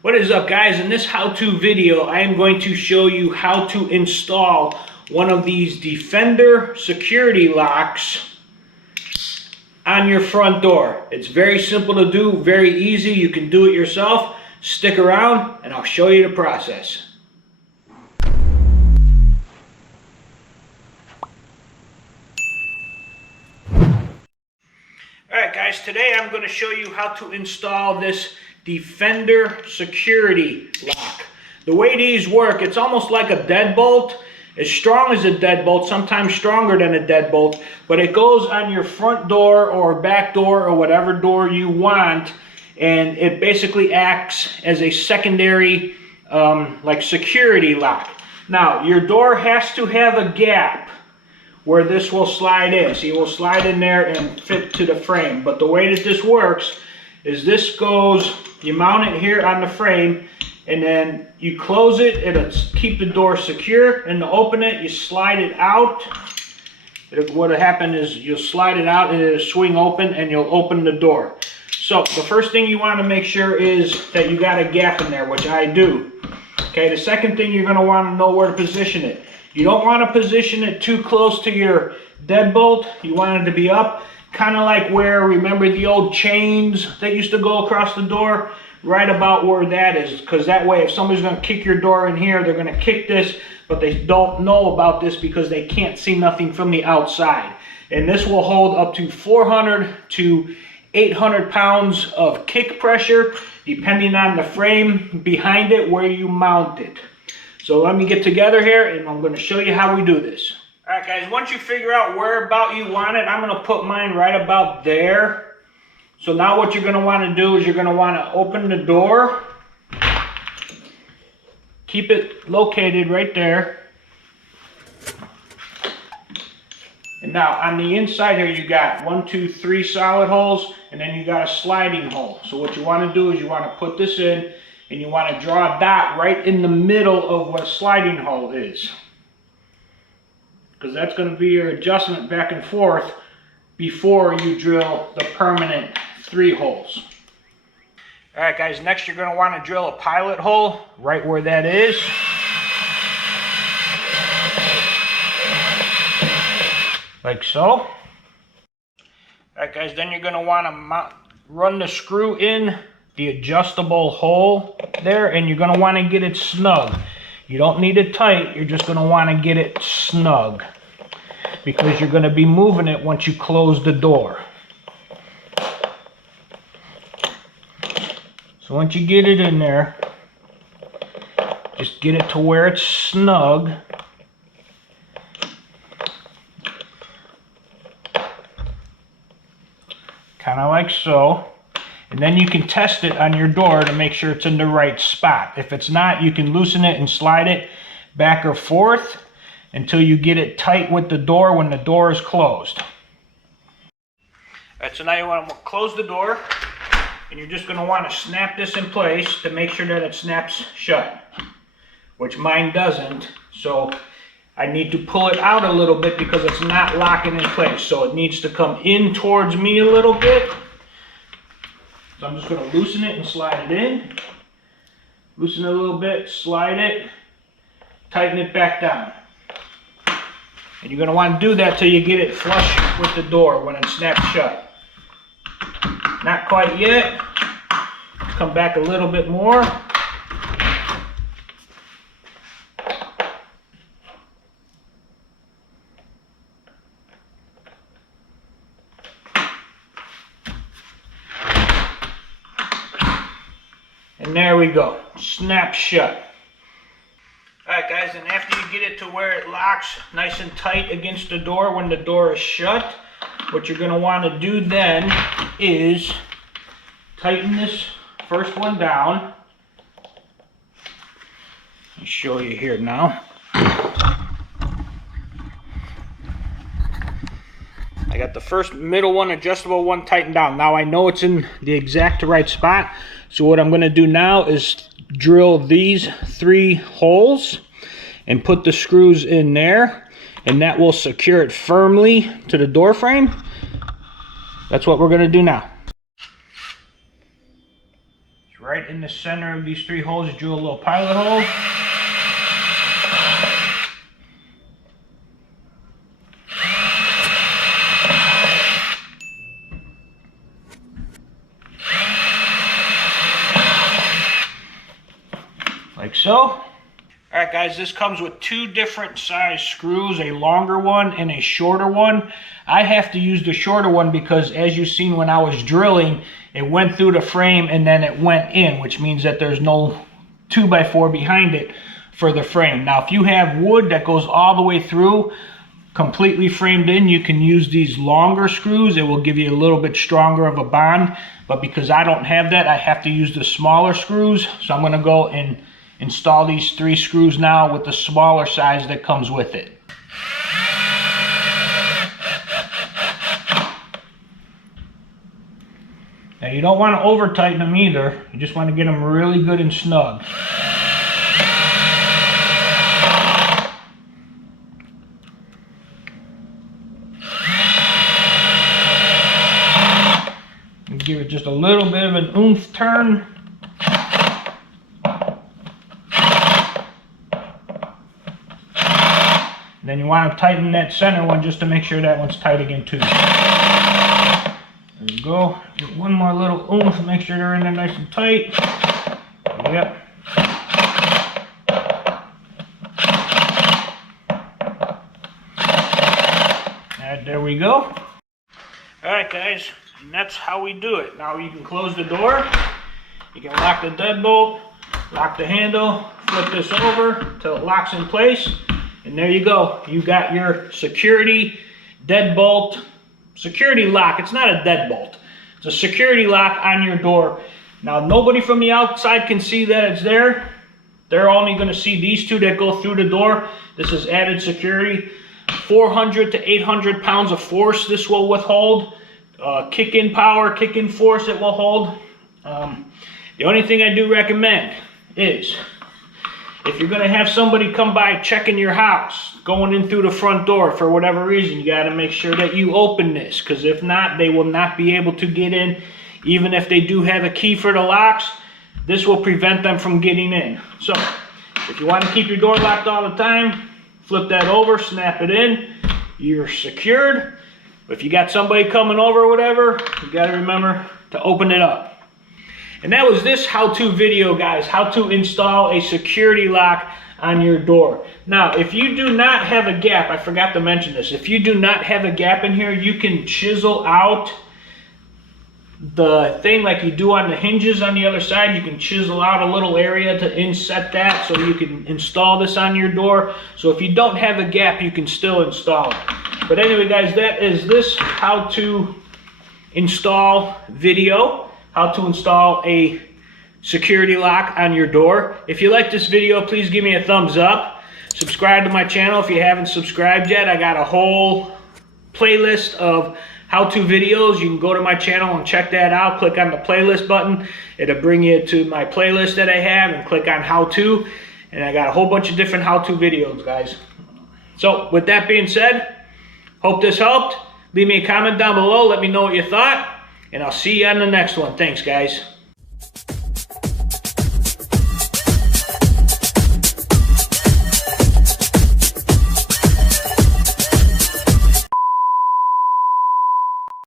What is up, guys? In this how-to video, I am going to show you how to install one of these Defender security locks on your front door. It's very simple to do, very easy. You can do it yourself. Stick around and I'll show you the process. Alright guys, today I'm going to show you how to install this Defender security lock. The way these work, it's almost like a deadbolt, as strong as a deadbolt, sometimes stronger than a deadbolt, but it goes on your front door or back door or whatever door you want, and it basically acts as a secondary like security lock. Now, your door has to have a gap where this will slide in. So you will slide in there and fit to the frame. But the way that this works is this goes, you mount it here on the frame, and then you close it, it'll keep the door secure, and to open it, you slide it out. What'll happen is you'll slide it out and it'll swing open and you'll open the door. So the first thing you want to make sure is that you got a gap in there, which I do. Okay, the second thing you're going to want to know where to position it. You don't want to position it too close to your deadbolt. You want it to be up, kind of like where, remember the old chains that used to go across the door? Right about where that is, because that way if somebody's going to kick your door in here, they're going to kick this, but they don't know about this because they can't see nothing from the outside. And this will hold up to 400 to 800 pounds of kick pressure, depending on the frame behind it where you mount it. So let me get together here and I'm going to show you how we do this. Alright guys, once you figure out where about you want it, I'm going to put mine right about there. So now what you're going to want to do is you're going to want to open the door. Keep it located right there. And now on the inside here you got 1, 2, 3 solid holes, and then you got a sliding hole. So what you want to do is you want to put this in and you want to draw a dot right in the middle of what a sliding hole is, because that's going to be your adjustment back and forth before you drill the permanent 3 holes. Alright guys, next you're going to want to drill a pilot hole right where that is. Like so. Alright guys, then you're going to want to run the screw in the adjustable hole there, and you're going to want to get it snug. You don't need it tight, you're just going to want to get it snug, because you're going to be moving it once you close the door. So once you get it in there, just get it to where it's snug. Kind of like so. And then you can test it on your door to make sure it's in the right spot. If it's not, you can loosen it and slide it back or forth until you get it tight with the door when the door is closed. Alright, so now you want to close the door, and you're just going to want to snap this in place to make sure that it snaps shut, which mine doesn't. So I need to pull it out a little bit because it's not locking in place. So it needs to come in towards me a little bit. So I'm just going to loosen it and slide it in. Loosen it a little bit, slide it, tighten it back down. And you're going to want to do that till you get it flush with the door when it snaps shut. Not quite yet. Come back a little bit more. And there we go, snap shut. Alright guys, and after you get it to where it locks nice and tight against the door when the door is shut, what you're going to want to do then is tighten this first one down. I'll show you here now. I got the first middle one, adjustable one, tightened down. Now I know it's in the exact right spot. So what I'm going to do now is drill these 3 holes and put the screws in there, and that will secure it firmly to the door frame. That's what we're going to do now. right in the center of these 3 holes, drill a little pilot hole. Like so. Alright guys, this comes with 2 different size screws, a longer one and a shorter one. I have to use the shorter one because, as you've seen when I was drilling, it went through the frame and then it went in, which means that there's no 2x4 behind it for the frame. Now if you have wood that goes all the way through, completely framed in, you can use these longer screws. It will give you a little bit stronger of a bond, but because I don't have that, I have to use the smaller screws. So I'm going to go and install these 3 screws now with the smaller size that comes with it. Now you don't want to over tighten them either. You just want to get them really good and snug. And give it just a little bit of an oomph turn. Then you want to tighten that center one just to make sure that one's tight again too. There you go. Get one more little oomph, make sure they're in there nice and tight. Yep. And there we go. Alright guys, and that's how we do it. Now you can close the door, you can lock the deadbolt, lock the handle, flip this over until it locks in place. And there you go. You got your security deadbolt security lock. It's not a deadbolt. It's a security lock on your door. Now nobody from the outside can see that it's there. They're only going to see these 2 that go through the door. This is added security. 400 to 800 pounds of force this will withhold. Kick-in power, kick-in force it will hold. The only thing I do recommend is, if you're going to have somebody come by checking your house, going in through the front door for whatever reason, you got to make sure that you open this, because if not, they will not be able to get in. Even if they do have a key for the locks, this will prevent them from getting in. So if you want to keep your door locked all the time, flip that over, snap it in, you're secured. If you got somebody coming over or whatever, you got to remember to open it up. And that was this how-to video, guys, how to install a security lock on your door. Now, if you do not have a gap, I forgot to mention this, if you do not have a gap in here, you can chisel out the thing like you do on the hinges on the other side. You can chisel out a little area to inset that so you can install this on your door. So if you don't have a gap, you can still install it. But anyway, guys, that is this how to install video. How to install a security lock on your door. If you like this video, please give me a thumbs up. Subscribe to my channel if you haven't subscribed yet. I got a whole playlist of how-to videos. You can go to my channel and check that out. Click on the playlist button. It'll bring you to my playlist that I have, and click on how-to. And I got a whole bunch of different how-to videos, guys. So with that being said, hope this helped. Leave me a comment down below. Let me know what you thought. And I'll see you on the next one. Thanks, guys.